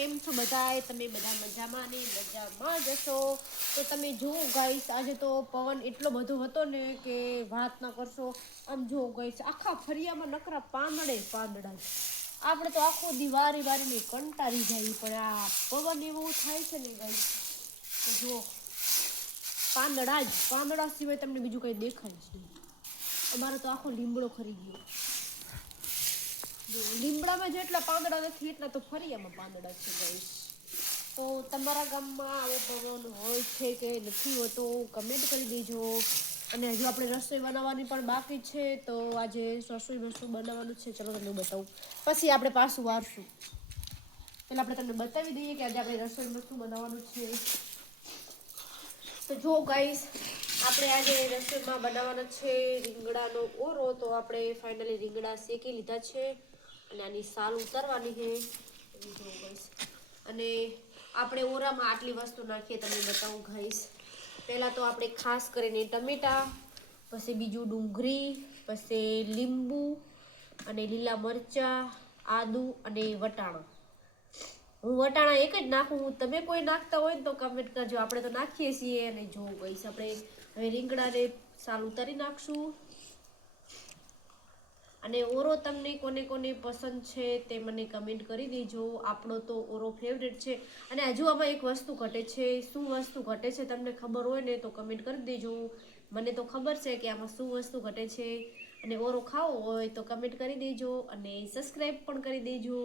કેમ છો બધાય? તમે બધા મજામાં ને મજામાં જ હશો. તો તમે જો ગાઈસ આજે તો પવન એટલો બધો હતો ને કે વાત ન કરશો. આમ જો ગાઈસ આખા ફરિયામાં નકરા પાંદડા. આપણે તો આખો દી વારીને કંટાળી જાય પણ આ પવન એવું થાય છે ને ગાઈસ જો પાંદડા સિવાય તમને બીજું કઈ દેખાય જ નહીં. અમારે તો આખો લીમડો ખરી ગયો. લીમડામાં જેટલા પાંદડા નથી એટલા તો ફરિયામાં પાંદડા છે ગાઈસ. તો તમારા ગામમાં આવો પવન હોય છે કે નથી હોતો કમેન્ટ કરી દેજો. અને હજુ આપણે રસોઈ બનાવવાની પણ બાકી છે તો આજે રસોઈમાં શું બનાવવાનું છે ચલો તમને બતાવું. પછી આપણે પાછું વારશું. પેલા આપણે તમને બતાવી દઈએ કે આજે આપણે રસોઈમાં શું બનાવવાનું છે. તો જો ગાઈસ આપણે આજે રસોઈમાં બનાવવાનો છે રીંગણાનો ઓરો. તો આપણે ફાઇનલી રીંગણા શેકી લીધા છે અને આની સાલ ઉતારવાની છે. અને આપણે ઓરામાં આટલી વસ્તુ નાખીએ તમને બતાવું ગાઈસ. પહેલા તો આપણે ખાસ કરીને ટમેટા, પછી બીજું ડુંગળી, પછી લીંબુ અને લીલા મરચાં, આદુ અને વટાણા. હું વટાણા એક જ નાખું. તમે કોઈ નાખતા હોય ને તો કમેન્ટ કરજો. આપણે તો નાખીએ છીએ. અને જો ગાઈસ આપણે હવે રીંગણાને સાલ ઉતારી નાખશું. અને ઓરો તમને કોને પસંદ છે તે મને કમેન્ટ કરી દેજો. આપણો તો ઓરો ફેવરેટ છે. અને હજુ આમાં એક વસ્તુ ઘટે છે. શું વસ્તુ ઘટે છે તમને ખબર હોય ને તો કમેન્ટ કરી દેજો. મને તો ખબર છે કે આમાં શું વસ્તુ ઘટે છે. અને ઓરો ખાવો હોય તો કમેન્ટ કરી દેજો અને સબસ્ક્રાઈબ પણ કરી દેજો.